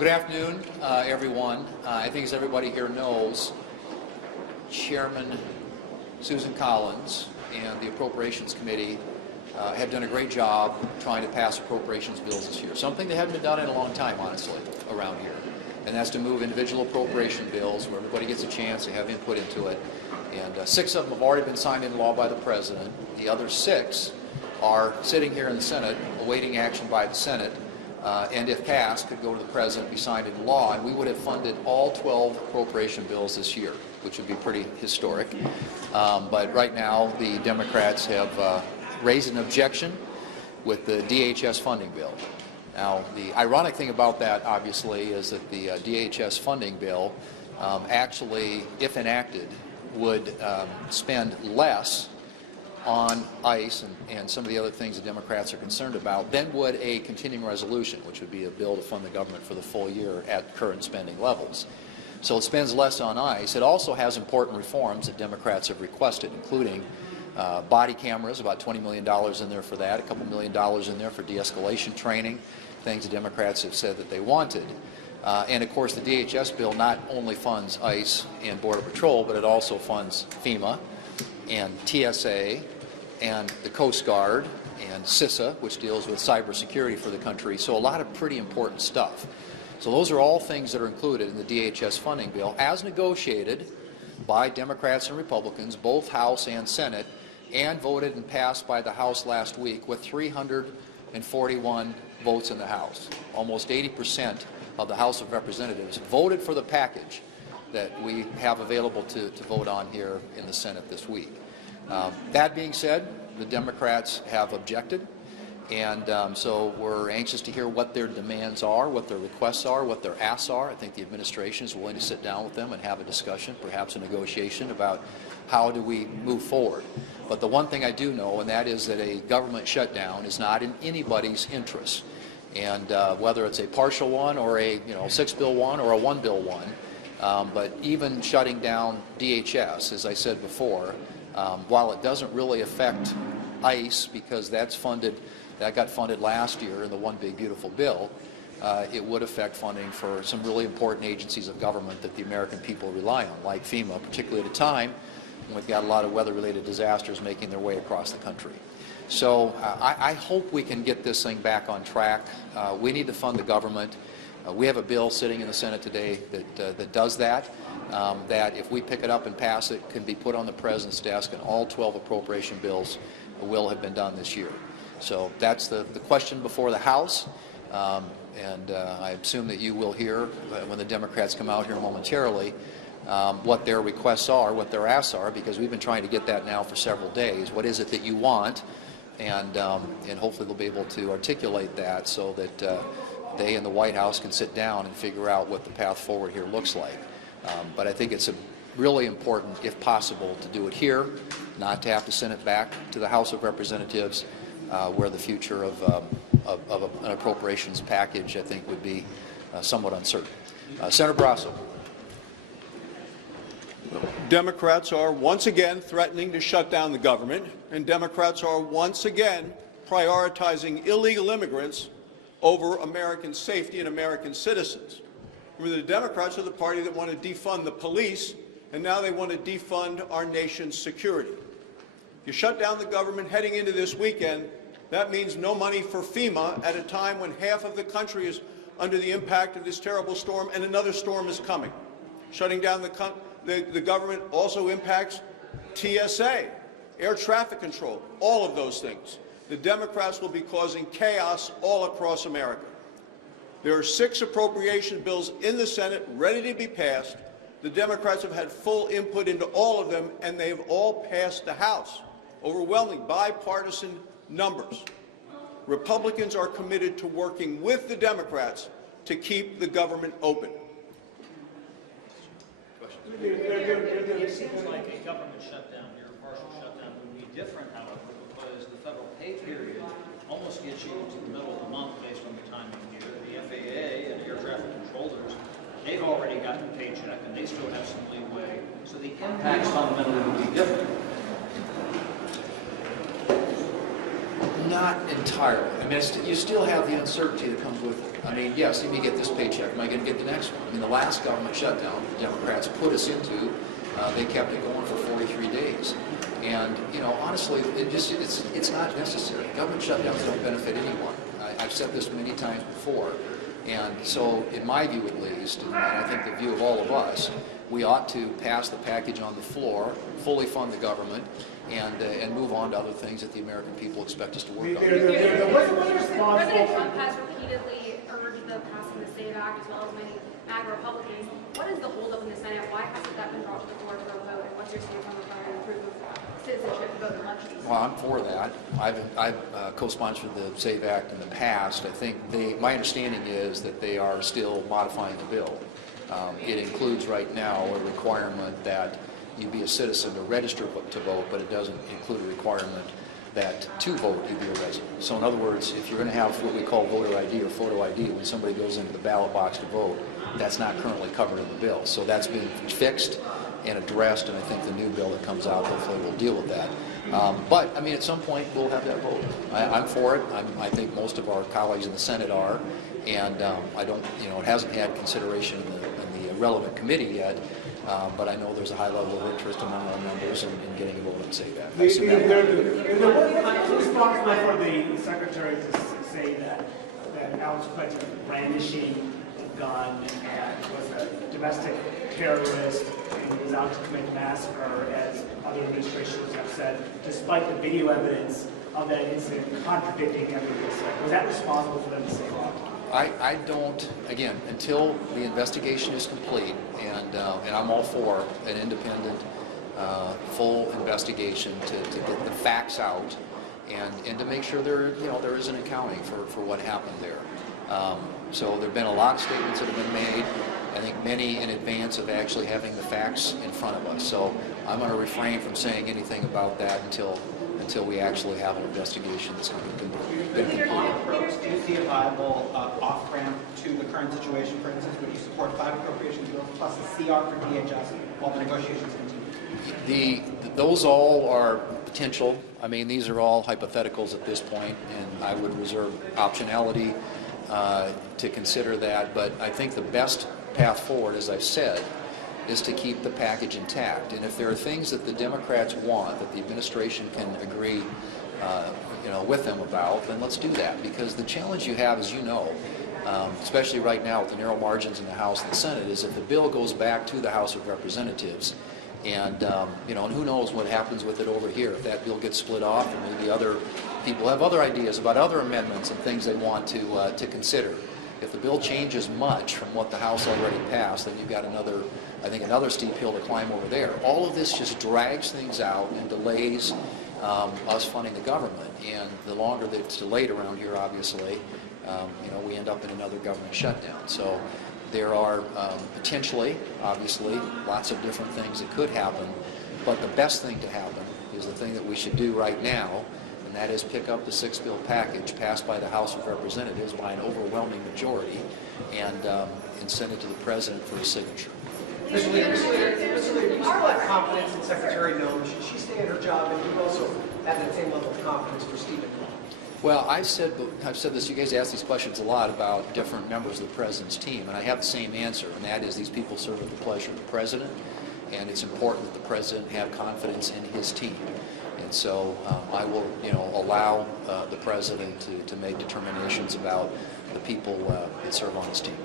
Good afternoon, everyone. I think as everybody here knows, Chairman Susan Collins and the Appropriations Committee have done a great job trying to pass appropriations bills this year. Something that hadn't been done in a long time, honestly, around here. And that's to move individual appropriation bills where everybody gets a chance to have input into it. And 6 of them have already been signed into law by the President. The other 6 are sitting here in the Senate, awaiting action by the Senate. And if passed, could go to the President, be signed into law, and we would have funded all 12 appropriation bills this year, which would be pretty historic. But right now, the Democrats have raised an objection with the DHS funding bill. Now, the ironic thing about that, obviously, is that the DHS funding bill actually, if enacted, would spend less on ICE and some of the other things the Democrats are concerned about than would a continuing resolution, which would be a bill to fund the government for the full year at current spending levels. So it spends less on ICE. It also has important reforms that Democrats have requested, including body cameras, about $20 million in there for that, a couple $1 million in there for de-escalation training, things the Democrats have said that they wanted. And of course the DHS bill not only funds ICE and Border Patrol, but it also funds FEMA and TSA and the Coast Guard and CISA, which deals with cybersecurity for the country. So a lot of pretty important stuff. So those are all things that are included in the DHS funding bill as negotiated by Democrats and Republicans, both House and Senate, and voted and passed by the House last week with 341 votes in the House. Almost 80% of the House of Representatives voted for the package that we have available to vote on here in the Senate this week. That being said, the Democrats have objected, and so we're anxious to hear what their demands are, what their requests are, what their asks are. I think the administration is willing to sit down with them and have a discussion, perhaps a negotiation about how do we move forward. But the one thing I do know, and that is that a government shutdown is not in anybody's interest. And whether it's a partial one or a 6-bill one or a 1-bill one, but even shutting down DHS, as I said before, while it doesn't really affect ICE because that got funded last year in the One Big Beautiful Bill, it would affect funding for some really important agencies of government that the American people rely on, like FEMA, particularly at a time when we've got a lot of weather-related disasters making their way across the country. So I hope we can get this thing back on track. We need to fund the government. We have a bill sitting in the Senate today that does that, that if we pick it up and pass it, can be put on the President's desk, and all 12 appropriation bills will have been done this year. So that's the question before the House, and I assume that you will hear when the Democrats come out here momentarily what their requests are, what their asks are, because we've been trying to get that now for several days. What is it that you want? And hopefully they'll be able to articulate that so that they and the White House can sit down and figure out what the path forward here looks like. But I think it's really important, if possible, to do it here, not to have to send it back to the House of Representatives, where the future of an appropriations package, I think, would be somewhat uncertain. Senator Barrasso. Democrats are once again threatening to shut down the government, and Democrats are once again prioritizing illegal immigrants over American safety and American citizens. Remember, the Democrats are the party that want to defund the police, and now they want to defund our nation's security. If you shut down the government heading into this weekend, that means no money for FEMA at a time when half of the country is under the impact of this terrible storm, and another storm is coming. Shutting down the government also impacts TSA, air traffic control, all of those things. The Democrats will be causing chaos all across America. There are 6 appropriation bills in the Senate ready to be passed. The Democrats have had full input into all of them, and they've all passed the House. Overwhelming bipartisan numbers. Republicans are committed to working with the Democrats to keep the government open. It seems like a government shutdown here, a partial shutdown, would be different, however, because the federal pay period almost gets you to the middle of the month based on the timing here. The FAA and air traffic controllers, they've already gotten a paycheck and they still have some leeway. So the impacts fundamentally would be different. Not entirely. I mean, you still have the uncertainty that comes with it. I mean, yes, you may get this paycheck, am I going to get the next one? I mean, the last government shutdown, the Democrats put us into, they kept it going for 43 days. And, you know, honestly, it's not necessary. Government shutdowns don't benefit anyone. I've said this many times before. And so, in my view at least, and I think the view of all of us, we ought to pass the package on the floor, fully fund the government, and move on to other things that the American people expect us to work on. President Trump has repeatedly urged the passing of the SAVE Act, as well as many MAGA Republicans. What is the holdup in the Senate? Why hasn't that been brought to the floor for a vote? And what's your stance on requiring improvement citizenship vote elections? Well, I'm for that. I've co-sponsored the SAVE Act in the past. I think my understanding is that they are still modifying the bill. It includes right now a requirement that you be a citizen to register to vote, but it doesn't include a requirement that to vote you be a resident. So in other words, if you're going to have what we call voter ID or photo ID when somebody goes into the ballot box to vote, that's not currently covered in the bill. So that's being fixed and addressed, and I think the new bill that comes out hopefully will deal with that. But, I mean, at some point we'll have that vote. I'm for it. I think most of our colleagues in the Senate are, and I don't, you know, it hasn't had consideration in the relevant committee yet, but I know there's a high level of interest among our members in getting a vote on SAVE Act. It's responsible for the secretary to say that Alex Fletcher brandishing a gun and was a domestic terrorist and he was out to commit massacre, as other administrations have said, despite the video evidence of that incident contradicting everything they said. Was that responsible for them to say that? I don't, again, until the investigation is complete, and I'm all for an independent, full investigation to get the facts out and to make sure there is an accounting for what happened there. So there have been a lot of statements that have been made, I think many in advance of actually having the facts in front of us. So I'm going to refrain from saying anything about that until we actually have an investigation that's going to be completed. Do you see a viable off-ramp to the current situation? For instance, would you support 5 appropriations bills plus a CR for DHS while the negotiations continue? Those all are potential. I mean, these are all hypotheticals at this point, and I would reserve optionality to consider that. But I think the best path forward, as I've said, is to keep the package intact. And if there are things that the Democrats want that the administration can agree with them about, then let's do that. Because the challenge you have, as you know, especially right now with the narrow margins in the House and the Senate, is if the bill goes back to the House of Representatives, and and who knows what happens with it over here. If that bill gets split off, and maybe other people have other ideas about other amendments and things they want to consider. If the bill changes much from what the House already passed, then you've got another steep hill to climb over there. All of this just drags things out and delays us funding the government. And the longer that it's delayed around here, obviously, we end up in another government shutdown. So there are potentially, obviously, lots of different things that could happen. But the best thing to happen is the thing that we should do right now, and that is pick up the 6-bill package passed by the House of Representatives by an overwhelming majority and send it to the President for his signature. Mr. Leader, you still have confidence in Secretary Thune. Should she stay in her job, and you also have that same level of confidence for Stephen? Well, I've said this, you guys ask these questions a lot about different members of the President's team, and I have the same answer, and that is these people serve at the pleasure of the President, and it's important that the President have confidence in his team. And so I will, allow the President to make determinations about the people that serve on his team.